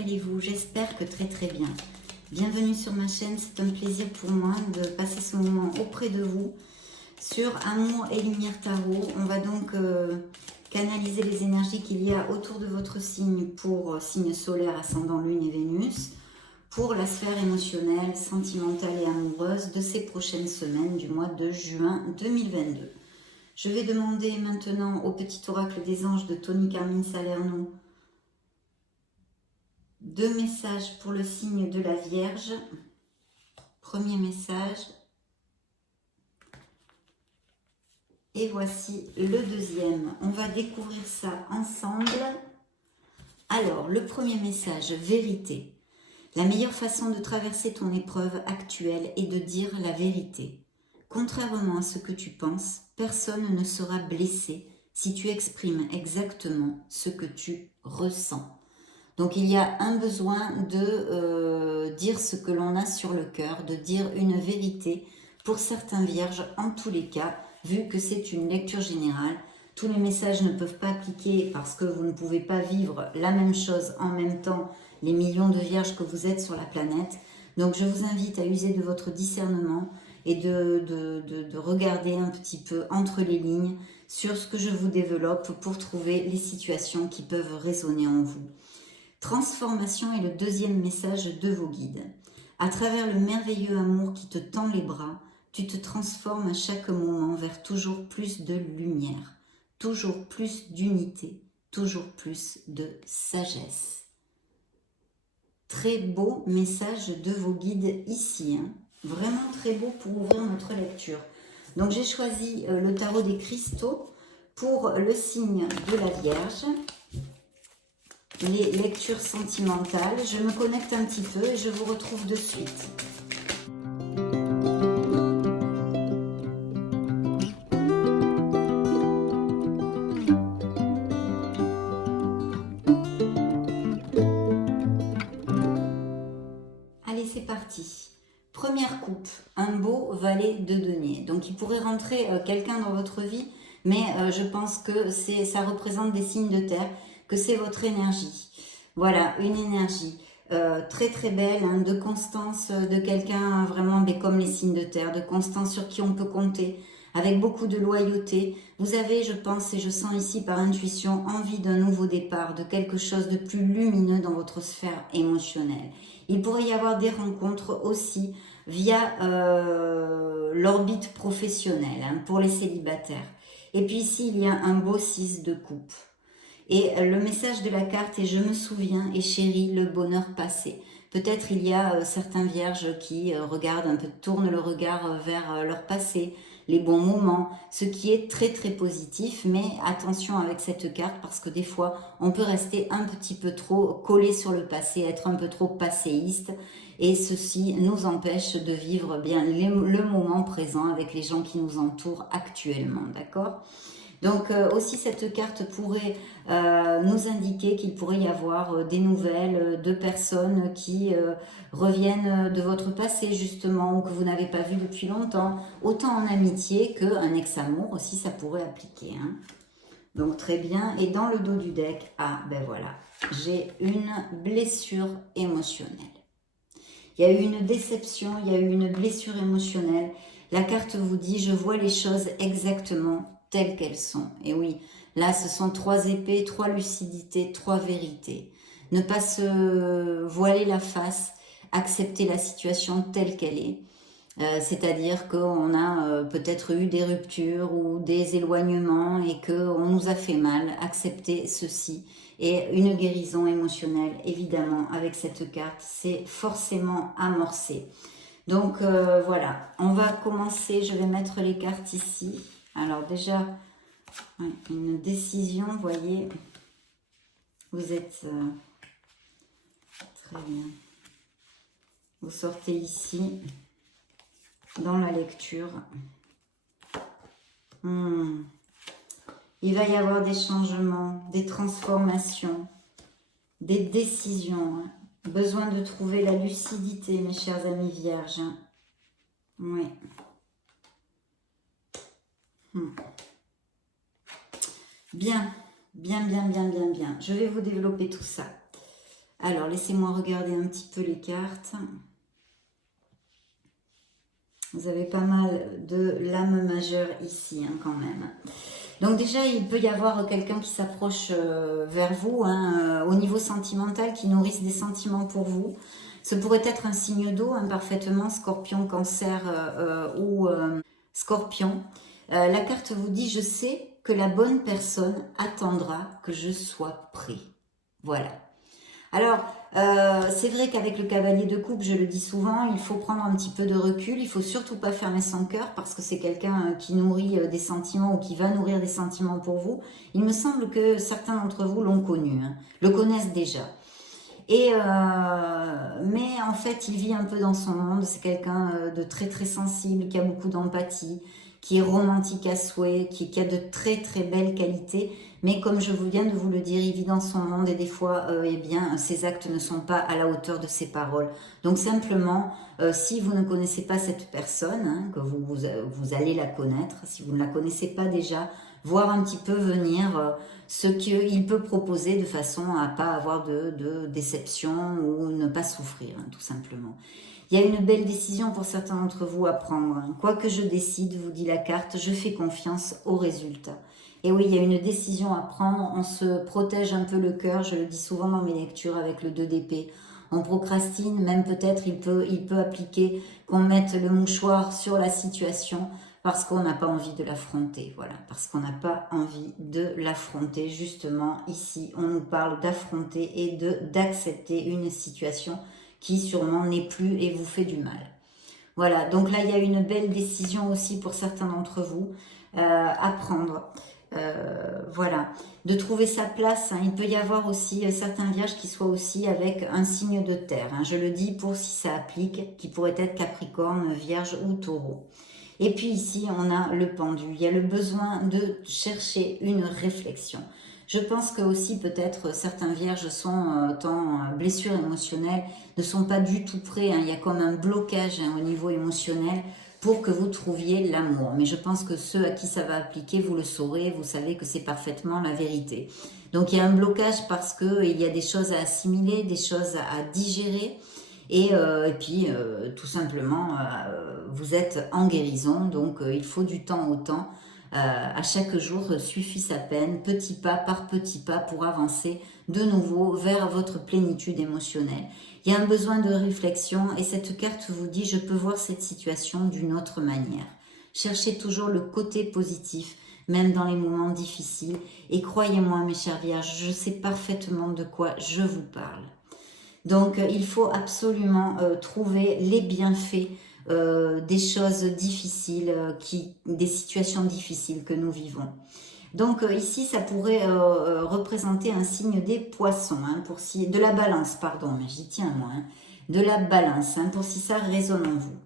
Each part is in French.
allez-vous? J'espère que très très bien. Bienvenue sur ma chaîne, c'est un plaisir pour moi de passer ce moment auprès de vous sur Amour et Lumière Tarot. On va donc canaliser les énergies qu'il y a autour de votre signe pour signe solaire, ascendant, lune et Vénus, pour la sphère émotionnelle, sentimentale et amoureuse de ces prochaines semaines du mois de juin 2022. Je vais demander maintenant au petit oracle des anges de Tony Carmine Salerno 2 messages pour le signe de la Vierge. Premier message. Et voici le deuxième. On va découvrir ça ensemble. Alors, le premier message, vérité. La meilleure façon de traverser ton épreuve actuelle est de dire la vérité. Contrairement à ce que tu penses, personne ne sera blessé si tu exprimes exactement ce que tu ressens. Donc il y a un besoin de dire ce que l'on a sur le cœur, de dire une vérité pour certains vierges en tous les cas, vu que c'est une lecture générale. Tous les messages ne peuvent pas appliquer parce que vous ne pouvez pas vivre la même chose en même temps, les millions de vierges que vous êtes sur la planète. Donc je vous invite à user de votre discernement et de regarder un petit peu entre les lignes sur ce que je vous développe pour trouver les situations qui peuvent résonner en vous. Transformation est le deuxième message de vos guides. À travers le merveilleux amour qui te tend les bras, tu te transformes à chaque moment vers toujours plus de lumière, toujours plus d'unité, toujours plus de sagesse. Très beau message de vos guides ici, hein. Vraiment très beau pour ouvrir notre lecture. Donc j'ai choisi le tarot des cristaux pour le signe de la Vierge. Les lectures sentimentales. Je me connecte un petit peu et je vous retrouve de suite. Allez, c'est parti. Première coupe, un beau valet de denier. Donc il pourrait rentrer quelqu'un dans votre vie, mais je pense que ça représente des signes de terre, que c'est votre énergie. Voilà, une énergie très très belle, hein, de constance, de quelqu'un vraiment comme les signes de terre, de constance sur qui on peut compter, avec beaucoup de loyauté. Vous avez, je pense et je sens ici par intuition, envie d'un nouveau départ, de quelque chose de plus lumineux dans votre sphère émotionnelle. Il pourrait y avoir des rencontres aussi via l'orbite professionnelle, hein, pour les célibataires. Et puis ici, il y a un beau 6 de coupe. Et le message de la carte est « Je me souviens et chéris le bonheur passé ». Peut-être il y a certains vierges qui regardent un peu, tournent le regard vers leur passé, les bons moments, ce qui est très très positif. Mais attention avec cette carte parce que des fois, on peut rester un petit peu trop collé sur le passé, être un peu trop passéiste. Et ceci nous empêche de vivre bien le moment présent avec les gens qui nous entourent actuellement, d'accord ? Donc aussi cette carte pourrait nous indiquer qu'il pourrait y avoir des nouvelles de personnes qui reviennent de votre passé justement ou que vous n'avez pas vu depuis longtemps, autant en amitié qu'un ex-amour aussi ça pourrait appliquer, hein. Donc très bien, et dans le dos du deck, ah ben voilà, j'ai une blessure émotionnelle. Il y a eu une déception, il y a eu une blessure émotionnelle. La carte vous dit, je vois les choses exactement telles qu'elles sont. Et oui, là, ce sont 3 épées, 3 lucidités, 3 vérités. Ne pas se voiler la face, accepter la situation telle qu'elle est. C'est-à-dire qu'on a peut-être eu des ruptures ou des éloignements et qu'on nous a fait mal, accepter ceci. Et une guérison émotionnelle, évidemment, avec cette carte, c'est forcément amorcé. Donc voilà, on va commencer, je vais mettre les cartes ici. Alors déjà, une décision, vous voyez, vous êtes très bien. Vous sortez ici, dans la lecture. Il va y avoir des changements, des transformations, des décisions, hein. Besoin de trouver la lucidité, mes chers amis vierges, hein. Oui. Bien, bien. Je vais vous développer tout ça. Alors, laissez-moi regarder un petit peu les cartes. Vous avez pas mal de l'âme majeure ici, hein, quand même. Donc déjà, il peut y avoir quelqu'un qui s'approche vers vous, hein, au niveau sentimental, qui nourrisse des sentiments pour vous. Ce pourrait être un signe d'eau, hein, parfaitement, Scorpion, Cancer ou Scorpion. La carte vous dit, je sais que la bonne personne attendra que je sois prêt. Voilà. Alors, c'est vrai qu'avec le cavalier de coupe, je le dis souvent, il faut prendre un petit peu de recul, il faut surtout pas fermer son cœur parce que c'est quelqu'un qui nourrit des sentiments ou qui va nourrir des sentiments pour vous. Il me semble que certains d'entre vous l'ont connu, hein, le connaissent déjà. Et mais en fait, il vit un peu dans son monde, c'est quelqu'un de très très sensible, qui a beaucoup d'empathie, qui est romantique à souhait, qui a de très très belles qualités, mais comme je viens de vous le dire, il vit dans son monde et des fois, eh bien, ses actes ne sont pas à la hauteur de ses paroles. Donc simplement, si vous ne connaissez pas cette personne, hein, que vous allez la connaître, si vous ne la connaissez pas déjà, voir un petit peu venir ce qu'il peut proposer de façon à pas avoir de déception ou ne pas souffrir, hein, tout simplement. Il y a une belle décision pour certains d'entre vous à prendre. Hein. Quoi que je décide, vous dit la carte, je fais confiance au résultat. Et oui, il y a une décision à prendre, on se protège un peu le cœur, je le dis souvent dans mes lectures avec le 2 d'épée. On procrastine, même peut-être il peut appliquer qu'on mette le mouchoir sur la situation parce qu'on n'a pas envie de l'affronter, voilà, parce qu'on n'a pas envie de l'affronter. Justement, ici, on nous parle d'affronter et d'accepter une situation qui sûrement n'est plus et vous fait du mal. Voilà, donc là, il y a une belle décision aussi pour certains d'entre vous à prendre. Voilà, de trouver sa place. Hein. Il peut y avoir aussi certains vierges qui soient aussi avec un signe de terre. Hein. Je le dis pour si ça applique, qui pourrait être Capricorne, Vierge ou Taureau. Et puis ici, on a le pendu. Il y a le besoin de chercher une réflexion. Je pense que aussi peut-être certains vierges sont en blessure émotionnelle, ne sont pas du tout prêts. Hein. Il y a comme un blocage hein, au niveau émotionnel pour que vous trouviez l'amour. Mais je pense que ceux à qui ça va appliquer, vous le saurez, vous savez que c'est parfaitement la vérité. Donc il y a un blocage parce qu'il y a des choses à assimiler, des choses à digérer. Et puis, tout simplement, vous êtes en guérison, donc il faut du temps au temps. À chaque jour suffit sa peine, petit pas par petit pas pour avancer de nouveau vers votre plénitude émotionnelle. Il y a un besoin de réflexion et cette carte vous dit « je peux voir cette situation d'une autre manière ». Cherchez toujours le côté positif, même dans les moments difficiles. Et croyez-moi, mes chers vierges, je sais parfaitement de quoi je vous parle. Donc, il faut absolument trouver les bienfaits des choses difficiles, des situations difficiles que nous vivons. Donc, ici, ça pourrait représenter un signe des poissons, hein, de la balance, pardon, mais j'y tiens moi, hein, de la balance, hein, pour si ça résonne en vous.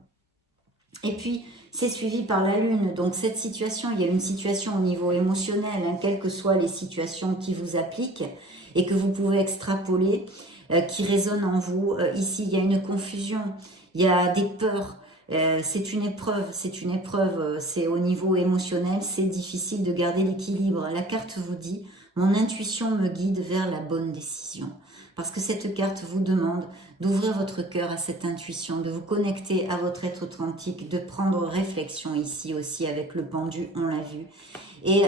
Et puis, c'est suivi par la lune. Donc, cette situation, il y a une situation au niveau émotionnel, hein, quelles que soient les situations qui vous appliquent et que vous pouvez extrapoler, qui résonnent en vous. Ici, il y a une confusion, il y a des peurs. C'est une épreuve, c'est au niveau émotionnel, c'est difficile de garder l'équilibre. La carte vous dit, mon intuition me guide vers la bonne décision. Parce que cette carte vous demande d'ouvrir votre cœur à cette intuition, de vous connecter à votre être authentique, de prendre réflexion ici aussi avec le pendu, on l'a vu, et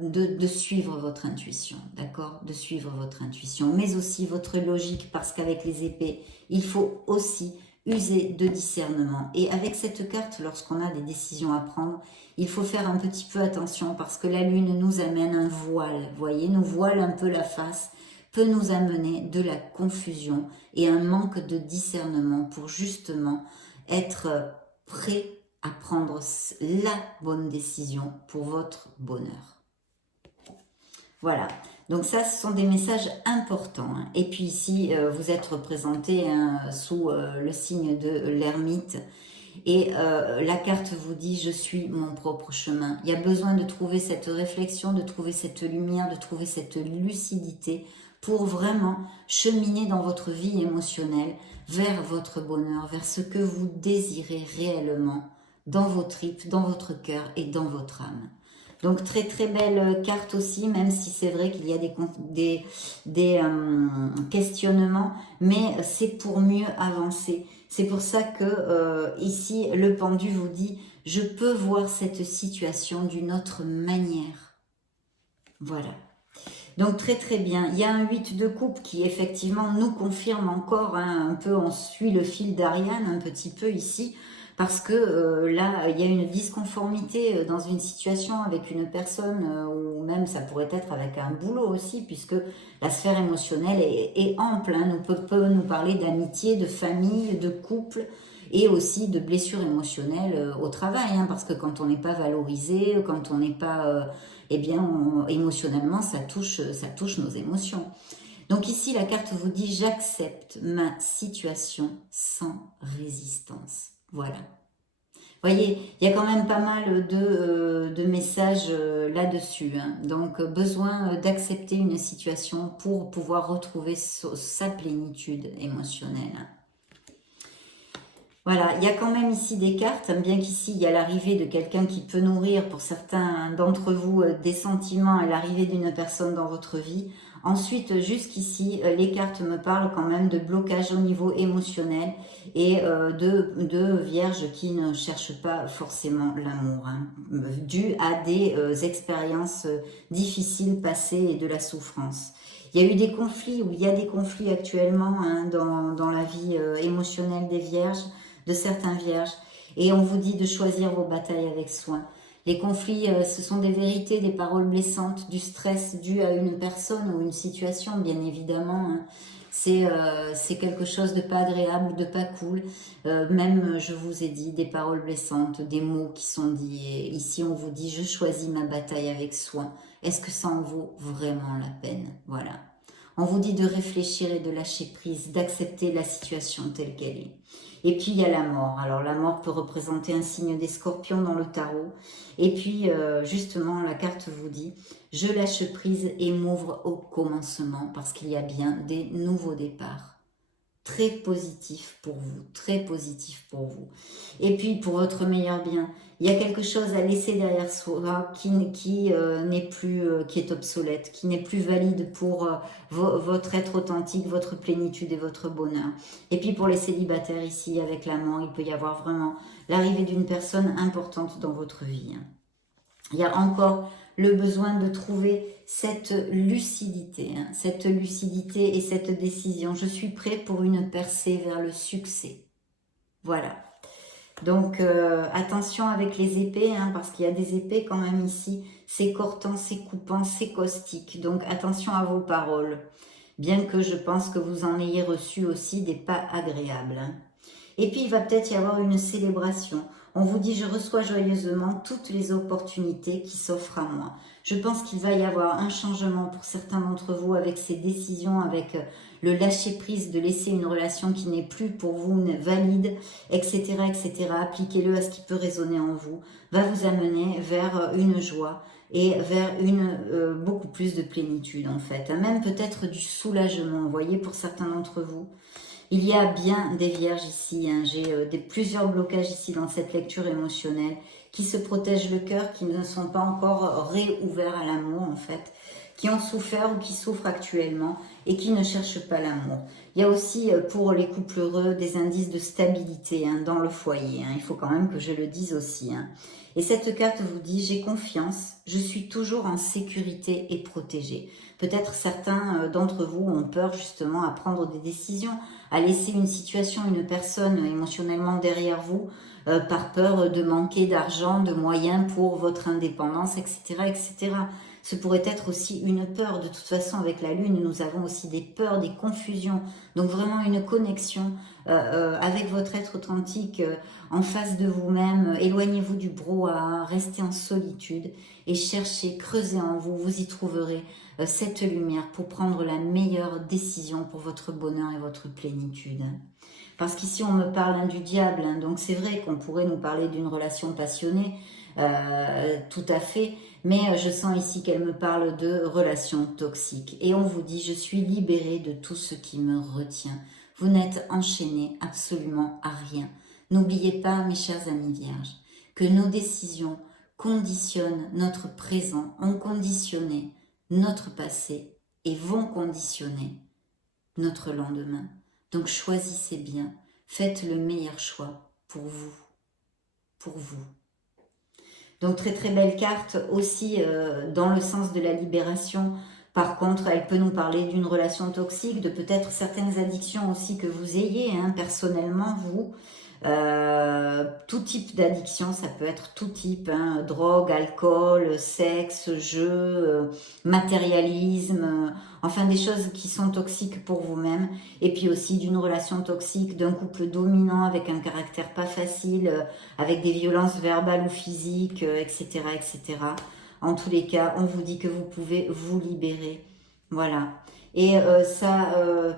de suivre votre intuition, d'accord? De suivre votre intuition, mais aussi votre logique, parce qu'avec les épées, il faut aussi user de discernement. Et avec cette carte, lorsqu'on a des décisions à prendre, il faut faire un petit peu attention parce que la lune nous amène un voile, vous voyez, nous voile un peu la face, peut nous amener de la confusion et un manque de discernement pour justement être prêt à prendre la bonne décision pour votre bonheur. Voilà. Donc ça, ce sont des messages importants. Hein. Et puis ici, vous êtes représenté hein, sous le signe de l'ermite. Et la carte vous dit, je suis mon propre chemin. Il y a besoin de trouver cette réflexion, de trouver cette lumière, de trouver cette lucidité pour vraiment cheminer dans votre vie émotionnelle vers votre bonheur, vers ce que vous désirez réellement dans vos tripes, dans votre cœur et dans votre âme. Donc très très belle carte aussi, même si c'est vrai qu'il y a des questionnements, mais c'est pour mieux avancer. C'est pour ça que ici, le pendu vous dit, je peux voir cette situation d'une autre manière. Voilà. Donc très très bien. Il y a un 8 de coupe qui effectivement nous confirme encore un peu, on suit le fil d'Ariane un petit peu ici, parce que là il y a une disconformité dans une situation avec une personne, ou même ça pourrait être avec un boulot aussi, puisque la sphère émotionnelle est ample, hein, peut nous parler d'amitié, de famille, de couple, et aussi de blessures émotionnelles au travail, hein, parce que quand on n'est pas valorisé, quand on n'est pas eh bien, émotionnellement, ça touche nos émotions. Donc ici, la carte vous dit, j'accepte ma situation sans résistance. Voilà. Vous voyez, il y a quand même pas mal de messages là-dessus. Hein. Donc, besoin d'accepter une situation pour pouvoir retrouver sa plénitude émotionnelle. Voilà, il y a quand même ici des cartes, bien qu'ici il y a l'arrivée de quelqu'un qui peut nourrir pour certains d'entre vous des sentiments et l'arrivée d'une personne dans votre vie. Ensuite, jusqu'ici, les cartes me parlent quand même de blocage au niveau émotionnel et de vierges qui ne cherchent pas forcément l'amour, hein, dû à des expériences difficiles passées et de la souffrance. Il y a eu des conflits, ou il y a des conflits actuellement hein, dans la vie émotionnelle des vierges, de certains vierges, et on vous dit de choisir vos batailles avec soin. Les conflits, ce sont des vérités, des paroles blessantes, du stress dû à une personne ou une situation, bien évidemment. Hein. C'est quelque chose de pas agréable, de pas cool. Même, je vous ai dit, des paroles blessantes, des mots qui sont dits. Et ici, on vous dit, je choisis ma bataille avec soin. Est-ce que ça en vaut vraiment la peine? Voilà. On vous dit de réfléchir et de lâcher prise, d'accepter la situation telle qu'elle est. Et puis il y a la mort. Alors la mort peut représenter un signe des scorpions dans le tarot. Et puis justement la carte vous dit, je lâche prise et m'ouvre au commencement parce qu'il y a bien des nouveaux départs. Très positif pour vous, très positif pour vous. Et puis pour votre meilleur bien, il y a quelque chose à laisser derrière soi qui n'est plus, qui est obsolète, qui n'est plus valide pour votre être authentique, votre plénitude et votre bonheur. Et puis pour les célibataires ici, avec l'amant, il peut y avoir vraiment l'arrivée d'une personne importante dans votre vie. Il y a encore le besoin de trouver cette lucidité, hein, cette lucidité et cette décision. Je suis prêt pour une percée vers le succès. Voilà. Donc, attention avec les épées, hein, parce qu'il y a des épées quand même ici. C'est cortant, c'est coupant, c'est caustique. Donc, attention à vos paroles. Bien que je pense que vous en ayez reçu aussi des pas agréables. Hein. Et puis, il va peut-être y avoir une célébration. On vous dit, je reçois joyeusement toutes les opportunités qui s'offrent à moi. Je pense qu'il va y avoir un changement pour certains d'entre vous avec ces décisions, avec le lâcher-prise de laisser une relation qui n'est plus pour vous valide, etc., etc. Appliquez-le à ce qui peut résonner en vous, va vous amener vers une joie et vers beaucoup plus de plénitude en fait. Même peut-être du soulagement, vous voyez, pour certains d'entre vous. Il y a bien des vierges ici, hein. J'ai plusieurs blocages ici dans cette lecture émotionnelle qui se protègent le cœur, qui ne sont pas encore réouverts à l'amour en fait, qui ont souffert ou qui souffrent actuellement et qui ne cherchent pas l'amour. Il y a aussi pour les couples heureux des indices de stabilité hein, dans le foyer, hein. Il faut quand même que je le dise aussi. Hein. Et cette carte vous dit, j'ai confiance, je suis toujours en sécurité et protégée. Peut-être certains d'entre vous ont peur justement à prendre des décisions, à laisser une situation, une personne émotionnellement derrière vous, par peur de manquer d'argent, de moyens pour votre indépendance, etc., etc. Ce pourrait être aussi une peur. De toute façon, avec la Lune, nous avons aussi des peurs, des confusions. Donc vraiment une connexion avec votre être authentique en face de vous-même. Éloignez-vous du brouhaha, restez en solitude et cherchez, creusez en vous, vous y trouverez cette lumière pour prendre la meilleure décision pour votre bonheur et votre plénitude. Parce qu'ici, on me parle hein, du diable, hein, donc c'est vrai qu'on pourrait nous parler d'une relation passionnée, tout à fait, mais je sens ici qu'elle me parle de relations toxiques. Et on vous dit, je suis libérée de tout ce qui me retient. Vous n'êtes enchaînés absolument à rien. N'oubliez pas, mes chers amis vierges, que nos décisions conditionnent notre présent, ont conditionné notre passé et vont conditionner notre lendemain. Donc choisissez bien, faites le meilleur choix pour vous. Pour vous. Donc très très belle carte aussi dans le sens de la libération. Par contre, elle peut nous parler d'une relation toxique, de peut-être certaines addictions aussi que vous ayez, hein, personnellement, vous. Tout type d'addiction, ça peut être tout type, hein, drogue, alcool, sexe, jeu, matérialisme, enfin des choses qui sont toxiques pour vous-même. Et puis aussi d'une relation toxique, d'un couple dominant avec un caractère pas facile, avec des violences verbales ou physiques, etc., etc. En tous les cas, on vous dit que vous pouvez vous libérer. Voilà. Et ça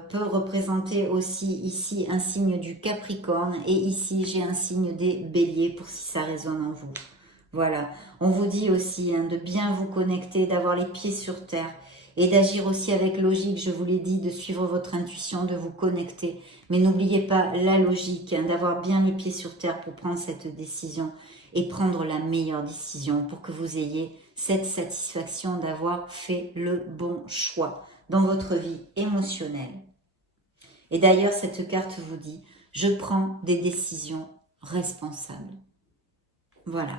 peut représenter aussi ici un signe du Capricorne. Et ici, j'ai un signe des Béliers pour si ça résonne en vous. Voilà. On vous dit aussi hein, de bien vous connecter, d'avoir les pieds sur terre. Et d'agir aussi avec logique, je vous l'ai dit, de suivre votre intuition, de vous connecter. Mais n'oubliez pas la logique, hein, d'avoir bien les pieds sur terre pour prendre cette décision et prendre la meilleure décision pour que vous ayez cette satisfaction d'avoir fait le bon choix dans votre vie émotionnelle. Et d'ailleurs, cette carte vous dit, je prends des décisions responsables. Voilà.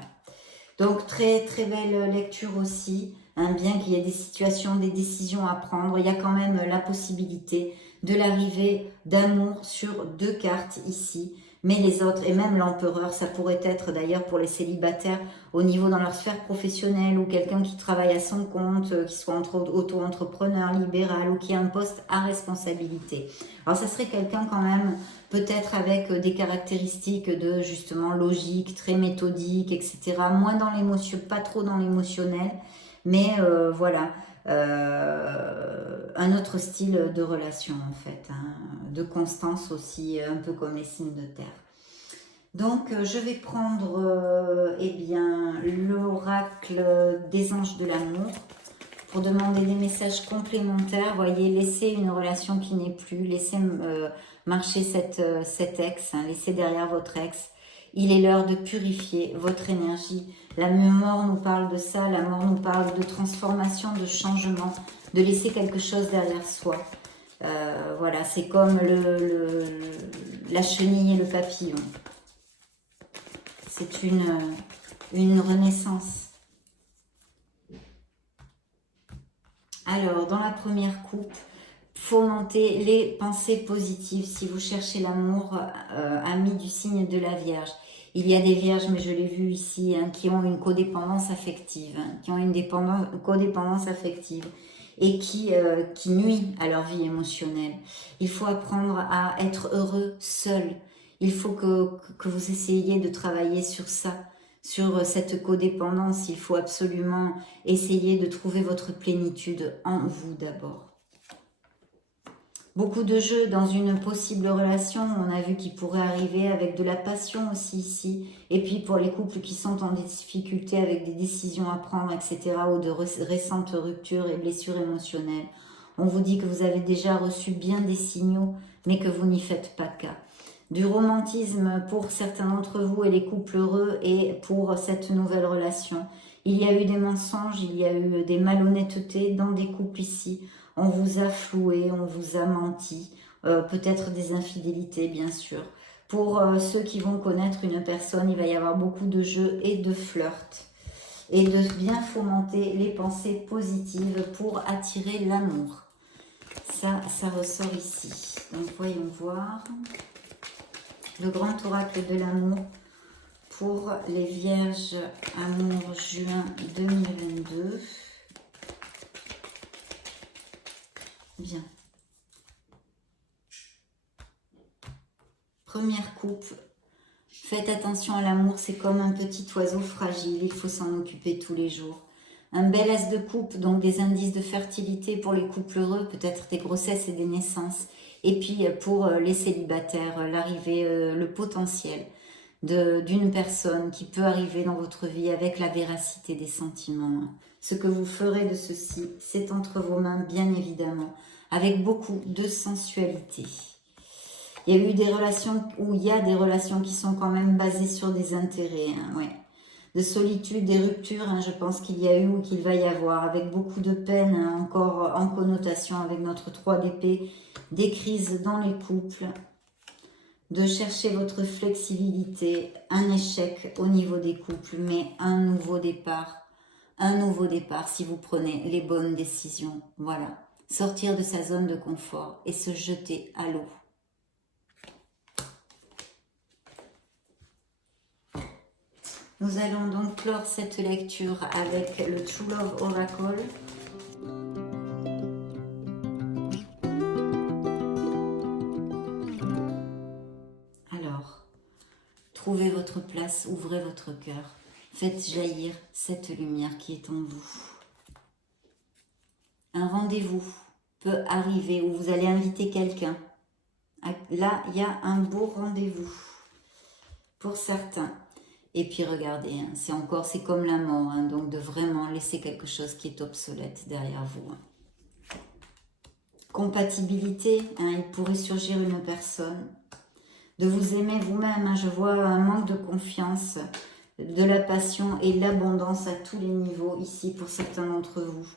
Donc, très très belle lecture aussi. Hein, bien qu'il y ait des situations, des décisions à prendre, il y a quand même la possibilité de l'arrivée d'amour sur 2 cartes ici. Mais les autres, et même l'empereur, ça pourrait être d'ailleurs pour les célibataires au niveau dans leur sphère professionnelle ou quelqu'un qui travaille à son compte, qui soit auto-entrepreneur, libéral ou qui a un poste à responsabilité. Alors ça serait quelqu'un quand même peut-être avec des caractéristiques de justement logique, très méthodique, etc. Moins dans l'émotion, pas trop dans l'émotionnel, mais voilà. Un autre style de relation en fait, hein, de constance aussi, un peu comme les signes de terre. Donc je vais prendre eh bien l'oracle des anges de l'amour pour demander des messages complémentaires. Voyez, laissez une relation qui n'est plus, laissez marcher cet ex, hein, laissez derrière votre ex. Il est l'heure de purifier votre énergie. La mort nous parle de ça, la mort nous parle de transformation, de changement, de laisser quelque chose derrière soi. Voilà, c'est comme la chenille et le papillon. C'est une renaissance. Alors, dans la première coupe, fomentez les pensées positives. Si vous cherchez l'amour, ami du signe de la Vierge. Il y a des vierges, mais je l'ai vu ici, hein, qui ont une codépendance affective, hein, qui ont une codépendance affective et qui nuit à leur vie émotionnelle. Il faut apprendre à être heureux seul. Il faut que vous essayiez de travailler sur ça, sur cette codépendance. Il faut absolument essayer de trouver votre plénitude en vous d'abord. Beaucoup de jeux dans une possible relation, on a vu qu'il pourrait arriver avec de la passion aussi ici. Et puis pour les couples qui sont en difficulté avec des décisions à prendre, etc. ou de récentes ruptures et blessures émotionnelles, on vous dit que vous avez déjà reçu bien des signaux, mais que vous n'y faites pas cas. Du romantisme pour certains d'entre vous et les couples heureux et pour cette nouvelle relation. Il y a eu des mensonges, il y a eu des malhonnêtetés dans des couples ici. On vous a floué, on vous a menti, peut-être des infidélités bien sûr. Pour ceux qui vont connaître une personne, il va y avoir beaucoup de jeux et de flirts. Et de bien fomenter les pensées positives pour attirer l'amour. Ça ressort ici. Donc voyons voir. Le grand oracle de l'amour pour les vierges amour juin 2022. Bien. Première coupe. Faites attention à l'amour, c'est comme un petit oiseau fragile, il faut s'en occuper tous les jours. Un bel as de coupe, donc des indices de fertilité pour les couples heureux, peut-être des grossesses et des naissances. Et puis pour les célibataires, l'arrivée, le potentiel d'une personne qui peut arriver dans votre vie avec la véracité des sentiments. Ce que vous ferez de ceci, c'est entre vos mains, bien évidemment, avec beaucoup de sensualité. Il y a eu des relations où il y a des relations qui sont quand même basées sur des intérêts. Hein, ouais. de solitude, des ruptures, hein, je pense qu'il y a eu ou qu'il va y avoir, avec beaucoup de peine, hein, encore en connotation avec notre 3 d'épée, des crises dans les couples, de chercher votre flexibilité, un échec au niveau des couples, mais un nouveau départ si vous prenez les bonnes décisions. Voilà, sortir de sa zone de confort et se jeter à l'eau. Nous allons donc clore cette lecture avec le True Love Oracle. Alors, trouvez votre place, ouvrez votre cœur, faites jaillir cette lumière qui est en vous. Un rendez-vous peut arriver où vous allez inviter quelqu'un. Là, il y a un beau rendez-vous pour certains. Et puis regardez, hein, c'est comme la mort, hein, donc de vraiment laisser quelque chose qui est obsolète derrière vous. Hein. Compatibilité, hein, il pourrait surgir une personne. De vous aimer vous-même, hein, je vois un manque de confiance, de la passion et de l'abondance à tous les niveaux ici pour certains d'entre vous.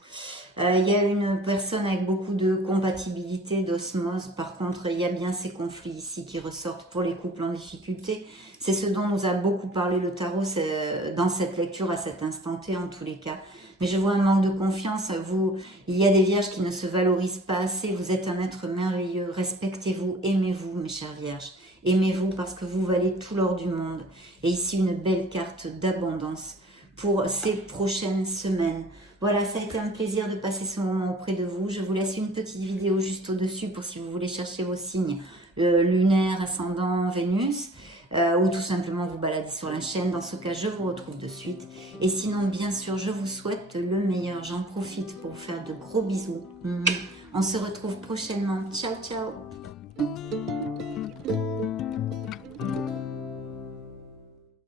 Il y a une personne avec beaucoup de compatibilité, d'osmose. Par contre, il y a bien ces conflits ici qui ressortent pour les couples en difficulté. C'est ce dont nous a beaucoup parlé le tarot dans cette lecture à cet instant T en tous les cas. Mais je vois un manque de confiance. Il y a des vierges qui ne se valorisent pas assez. Vous êtes un être merveilleux. Respectez-vous, aimez-vous mes chères vierges. Aimez-vous parce que vous valez tout l'or du monde. Et ici une belle carte d'abondance pour ces prochaines semaines. Voilà, ça a été un plaisir de passer ce moment auprès de vous. Je vous laisse une petite vidéo juste au-dessus pour si vous voulez chercher vos signes lunaires, ascendant, Vénus, ou tout simplement vous balader sur la chaîne. Dans ce cas, je vous retrouve de suite. Et sinon, bien sûr, je vous souhaite le meilleur. J'en profite pour vous faire de gros bisous. On se retrouve prochainement. Ciao, ciao.